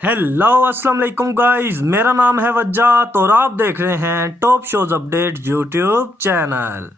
Hello अस्सलाम वालेकुम guys, मेरा नाम है वज्जात और आप देख रहे हैं top shows update YouTube channel.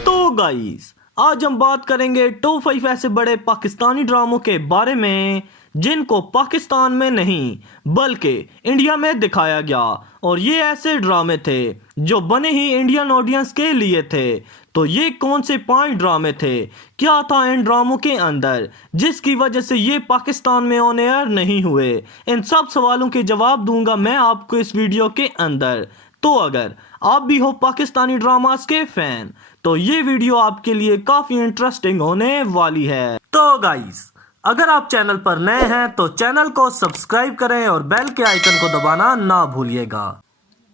तो गाइस, आज हम बात करेंगे टॉप 5 ऐसे बड़े पाकिस्तानी ड्रामों के बारे में जिनको पाकिस्तान में नहीं बल्कि इंडिया में दिखाया गया, और ये ऐसे ड्रामे थे जो बने ही इंडियन ऑडियंस के लिए थे। तो ये कौन से 5 ड्रामे थे, क्या था इन ड्रामों के अंदर जिसकी वजह से ये पाकिस्तान में ऑन एयर नहीं हुए, इन सब सवालों के जवाब दूंगा मैं आपको इस वीडियो के अंदर। तो अगर आप भी हो पाकिस्तानी ड्रामास के फैन तो ये वीडियो आपके लिए काफी इंटरेस्टिंग होने वाली है। तो गाइस, अगर आप चैनल पर नए हैं तो चैनल को सब्सक्राइब करें और बेल के आइकन को दबाना ना भूलिएगा।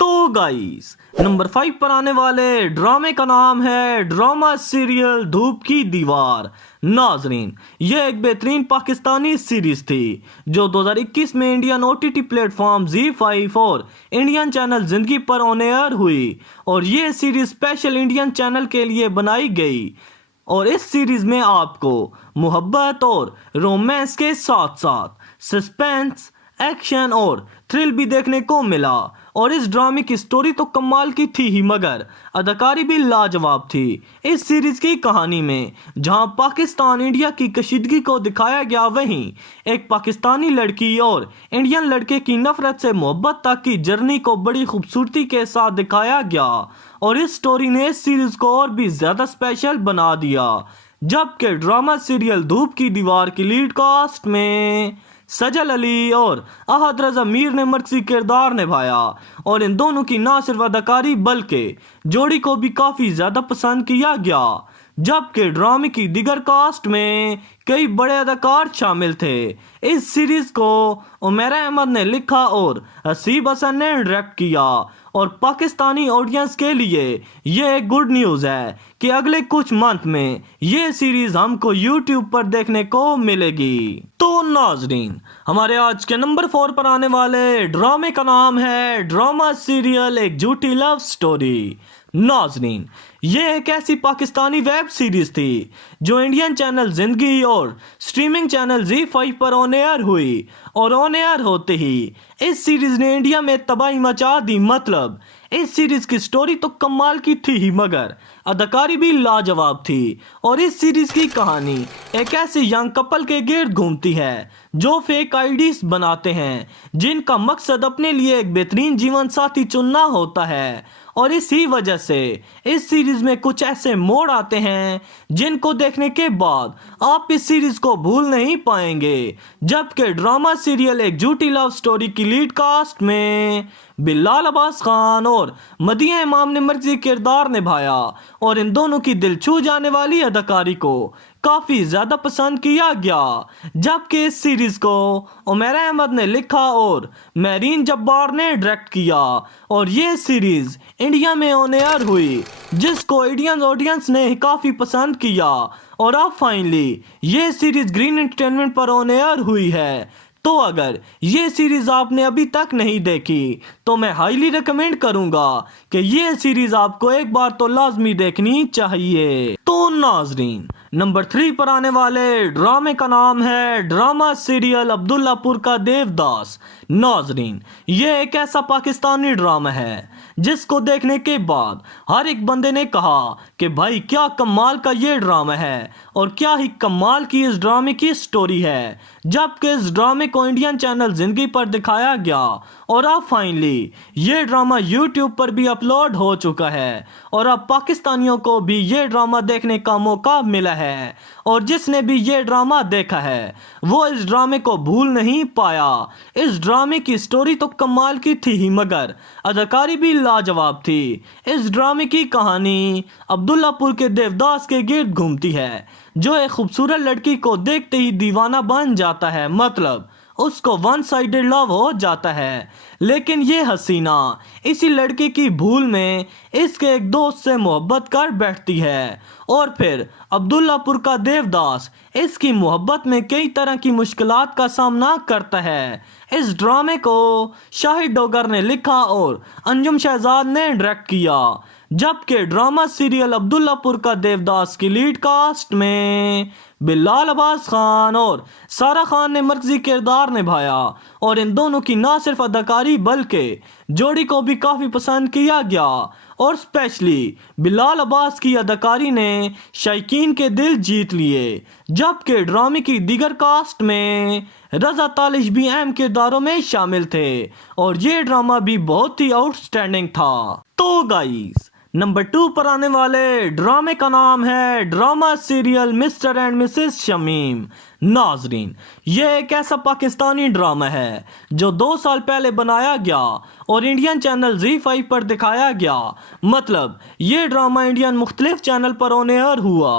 तो गाइस, नंबर 5 पर आने वाले ड्रामे का नाम है ड्रामा सीरियल धूप की दीवार। नाजरीन, यह एक बेहतरीन पाकिस्तानी सीरीज थी जो 2021 में इंडियन ओटीटी प्लेटफॉर्म ZEE5 और इंडियन चैनल जिंदगी पर ऑन एयर हुई, और ये सीरीज स्पेशल इंडियन चैनल के लिए बनाई गई। और इस सीरीज में आपको मोहब्बत और रोमांस के साथ साथ सस्पेंस, एक्शन और थ्रिल भी देखने को मिला। और इस ड्रामे की स्टोरी तो कमाल की थी ही, मगर अदाकारी भी लाजवाब थी। इस सीरीज की कहानी में जहां पाकिस्तान इंडिया की कशीदगी को दिखाया गया, वहीं एक पाकिस्तानी लड़की और इंडियन लड़के की नफरत से मोहब्बत तक की जर्नी को बड़ी खूबसूरती के साथ दिखाया गया। और इस स्टोरी ने इस सीरीज को और भी ज्यादा स्पेशल बना दिया। जबकि ड्रामा सीरियल धूप की दीवार की लीड कास्ट में सजल अली और अहद रजा मीर ने मर्कजी किरदार निभाया, और इन दोनों की ना सिर्फ अदाकारी बल्कि जोड़ी को भी काफी ज्यादा पसंद किया गया। जबकि ड्रामे की दिगर कास्ट में कई बड़े अदाकार शामिल थे। इस सीरीज को उमैर अहमद ने लिखा और हसीब हसन ने डायरेक्ट किया। और पाकिस्तानी ऑडियंस के लिए ये गुड न्यूज़ है कि अगले कुछ मंथ में ये सीरीज हमको यूट्यूब पर देखने को मिलेगी। तो नाजरीन, हमारे आज के नंबर 4 पर आने वाले ड्रामे का नाम है ड्रामा सीरियल एक झूठी लव स्टोरी। नाजरीन, ये एक ऐसी पाकिस्तानी वेब सीरीज थी जो इंडियन चैनल जिंदगी और स्ट्रीमिंग चैनल ZEE5 पर ऑन एयर हुई, और ऑन एयर होते ही इस सीरीज ने इंडिया में तबाही मचा दी। मतलब इस सीरीज की स्टोरी तो कमाल की थी ही, मगर अदाकारी भी लाजवाब थी। और इस सीरीज की कहानी एक ऐसे यंग कपल के गिर्द घूमती है जो फेक आईडीज बनाते हैं, जिनका मकसद अपने लिए एक बेहतरीन जीवन साथी चुनना होता है। और इसी वजह से इस सीरीज में कुछ ऐसे मोड़ आते हैं जिनको देखने के बाद आप इस सीरीज को भूल नहीं पाएंगे। जबकि ड्रामा सीरियल एक झूठी लव स्टोरी की लीड कास्ट में बिलाल अब्बास खान और मदीहा इमाम ने मर्कजी किरदार निभाया, और इन दोनों की दिल छू जाने वाली अदाकारी को काफी ज्यादा पसंद किया गया। जबकि इस सीरीज को उमैर अहमद ने लिखा और मेरीन जब्बार ने डायरेक्ट किया, और ये सीरीज इंडिया में ऑन एयर हुई जिसको इंडियन ऑडियंस ने काफी पसंद किया। और अब फाइनली ये सीरीज ग्रीन एंटरटेनमेंट पर ऑन एयर हुई है। तो अगर ये सीरीज आपने अभी तक नहीं देखी तो मैं हाईली रिकमेंड करूंगा कि ये सीरीज आपको एक बार तो लाजमी देखनी चाहिए। तो नाजरीन, नंबर 3 पर आने वाले ड्रामे का नाम है ड्रामा सीरियल अब्दुल्लापुर का देवदास। नाजरीन, ये एक ऐसा पाकिस्तानी ड्रामा है जिसको देखने के बाद हर एक बंदे ने कहा कि भाई क्या कमाल का ये ड्रामा है, और क्या ही कमाल की इस ड्रामे की स्टोरी है। जबकि इस ड्रामे को इंडियन चैनल जिंदगी पर दिखाया गया, और अब फाइनली ये ड्रामा यूट्यूब पर भी अपलोड हो चुका है, और अब पाकिस्तानियों को भी ये ड्रामा देखने का मौका मिला है। और जिसने भी ये ड्रामा देखा है वो इस ड्रामे को भूल नहीं पाया। इस ड्रामे की स्टोरी तो कमाल की थी ही, मगर अदाकारी भी लाजवाब थी। इस ड्रामे की कहानी अब्दुल्लापुर के देवदास के गिर्द घूमती है जो एक खूबसूरत लड़की को देखते ही दीवाना बन जाता है। मतलब उसको वन साइडेड लव हो जाता है। लेकिन ये हसीना इसी लड़के की भूल में इसके एक दोस्त से मोहब्बत कर बैठती है, और फिर अब्दुल्लापुर का देवदास इसकी मोहब्बत में कई तरह की मुश्किलात का सामना करता है। इस ड्रामे को शाहिद डोगर ने लिखा और अंजुम शहजाद ने डायरेक्ट किया। जबकि ड्रामा सीरियल अब्दुल्लापुर का देवदास की लीड कास्ट में बिलाल अब्बास खान और सारा खान ने मरकजी किरदार निभाया और इन दोनों की न सिर्फ अदाकारी बल्कि जोड़ी को भी काफ़ी पसंद किया गया और स्पेशली बिलाल अब्बास की अदाकारी ने शायकीन के दिल जीत लिए। जबकि ड्रामे की दीगर कास्ट में रजा तालिश भी अहम किरदारों में शामिल थे और ये ड्रामा भी बहुत ही आउटस्टैंडिंग था। तो गाइस, नंबर 2 पर आने वाले ड्रामे का नाम है drama serial mister and Mrs Shamim. नाजरीन, यह एक ऐसा पाकिस्तानी ड्रामा है जो 2 साल पहले बनाया गया और इंडियन चैनल ZEE5 पर दिखाया गया। मतलब ये ड्रामा इंडियन मुख्तलिफ चैनल पर ऑन एयर हुआ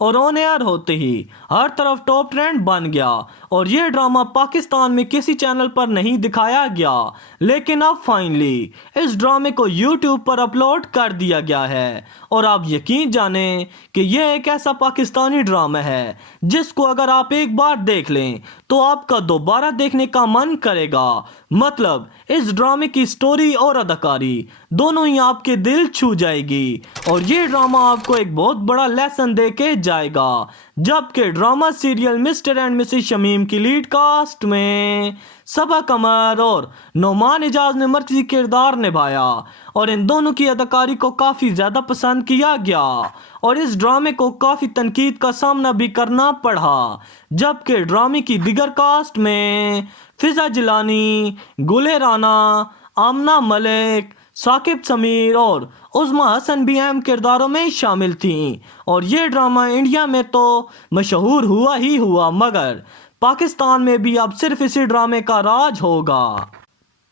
और ऑन एयर होते ही हर तरफ टॉप ट्रेंड बन गया और ये ड्रामा पाकिस्तान में किसी चैनल पर नहीं दिखाया गया, लेकिन अब फाइनली इस ड्रामे को YouTube पर अपलोड कर दिया गया है। और आप यकीन जाने कि यह एक ऐसा पाकिस्तानी ड्रामा है जिसको अगर आप एक बार देख लें तो आपका दोबारा देखने का मन करेगा। मतलब इस ड्रामे की स्टोरी और अदाकारी दोनों ही आपके दिल छू जाएगी और ये ड्रामा आपको एक बहुत बड़ा लेसन दे के जाएगा। जबकि drama serial mister and Mrs Shamim की लीड कास्ट में सबा कमर और नोमान इजाज ने मरकजी किरदार निभाया और इन दोनों की अदाकारी को काफ़ी ज़्यादा पसंद किया गया और इस ड्रामे को काफ़ी तनकीद का सामना भी करना पड़ा। जबकि ड्रामे की दिगर कास्ट में फिजा जिलानी, गुले राना, आमना मलिक, साकिब समीर और उज़्मा हसन भी अहम किरदारों में शामिल थीं और ये ड्रामा इंडिया में तो मशहूर हुआ ही हुआ, मगर पाकिस्तान में भी अब सिर्फ इसी ड्रामे का राज होगा।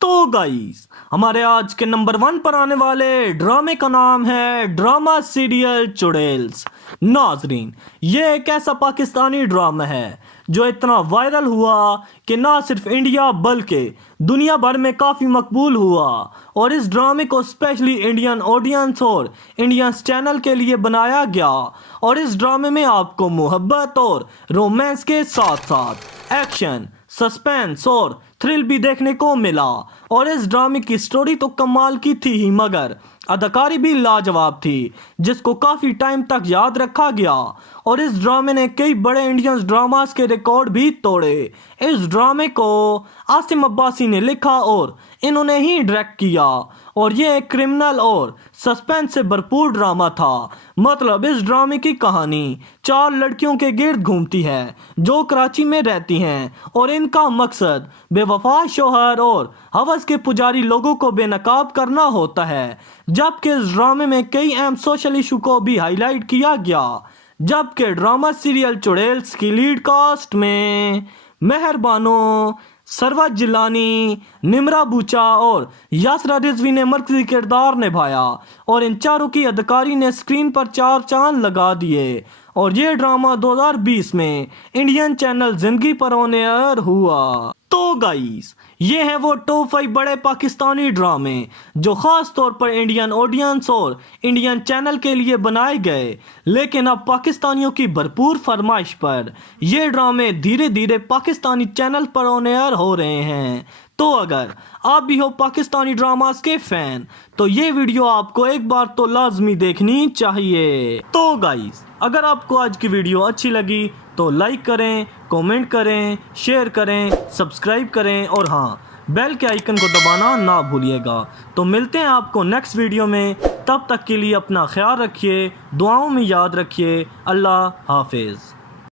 तो गाइस, हमारे आज के नंबर 1 पर आने वाले ड्रामे का नाम है ड्रामा सीरियल चुड़ैल्स। नाजरीन, ये एक ऐसा पाकिस्तानी ड्रामा है जो इतना वायरल हुआ कि ना सिर्फ इंडिया बल्कि दुनिया भर में काफ़ी मकबूल हुआ और इस ड्रामे को स्पेशली इंडियन ऑडियंस और इंडियन चैनल के लिए बनाया गया और इस ड्रामे में आपको मोहब्बत और रोमांस के साथ साथ एक्शन, सस्पेंस और थ्रिल भी देखने को मिला और इस ड्रामे की स्टोरी तो कमाल की थी ही, मगर अदाकारी भी लाजवाब थी जिसको काफ़ी टाइम तक याद रखा गया और इस ड्रामे ने कई बड़े इंडियन ड्रामास के रिकॉर्ड भी तोड़े। इस ड्रामे को आसिम अब्बासी ने लिखा और इन्होंने ही डायरेक्ट किया और ये एक क्रिमिनल और सस्पेंस से भरपूर ड्रामा था। मतलब इस ड्रामे की कहानी 4 लड़कियों के गिर्द घूमती है जो कराची में रहती हैं और इनका मकसद बेवफा शौहर और हवस के पुजारी लोगों को बेनकाब करना होता है। जबकि इस ड्रामे में कई अहम सोशल इशू को भी हाईलाइट किया गया। जबकि ड्रामा सीरियल चुड़ैल्स की लीड कास्ट में मेहरबानो, सरवत जिलानी, निमरा बूचा और यासरा रिजवी ने मरकजी किरदार निभाया और इन चारों की अदाकारी ने स्क्रीन पर 4 चांद लगा दिए और ये ड्रामा 2020 में इंडियन चैनल जिंदगी पर ऑन एयर हुआ। तो गाइस, ये है वो टॉप 5 बड़े पाकिस्तानी ड्रामे जो ख़ास तौर पर इंडियन ऑडियंस और इंडियन चैनल के लिए बनाए गए, लेकिन अब पाकिस्तानियों की भरपूर फरमाइश पर ये ड्रामे धीरे धीरे पाकिस्तानी चैनल पर ऑन एयर हो रहे हैं। तो अगर आप भी हो पाकिस्तानी ड्रामास के फैन तो ये वीडियो आपको एक बार तो लाजमी देखनी चाहिए। तो गाइस, अगर आपको आज की वीडियो अच्छी लगी तो लाइक करें, कमेंट करें, शेयर करें, सब्सक्राइब करें और हाँ, बेल के आइकन को दबाना ना भूलिएगा। तो मिलते हैं आपको नेक्स्ट वीडियो में, तब तक के लिए अपना ख्याल रखिए, दुआओं में याद रखिए। अल्लाह हाफिज़।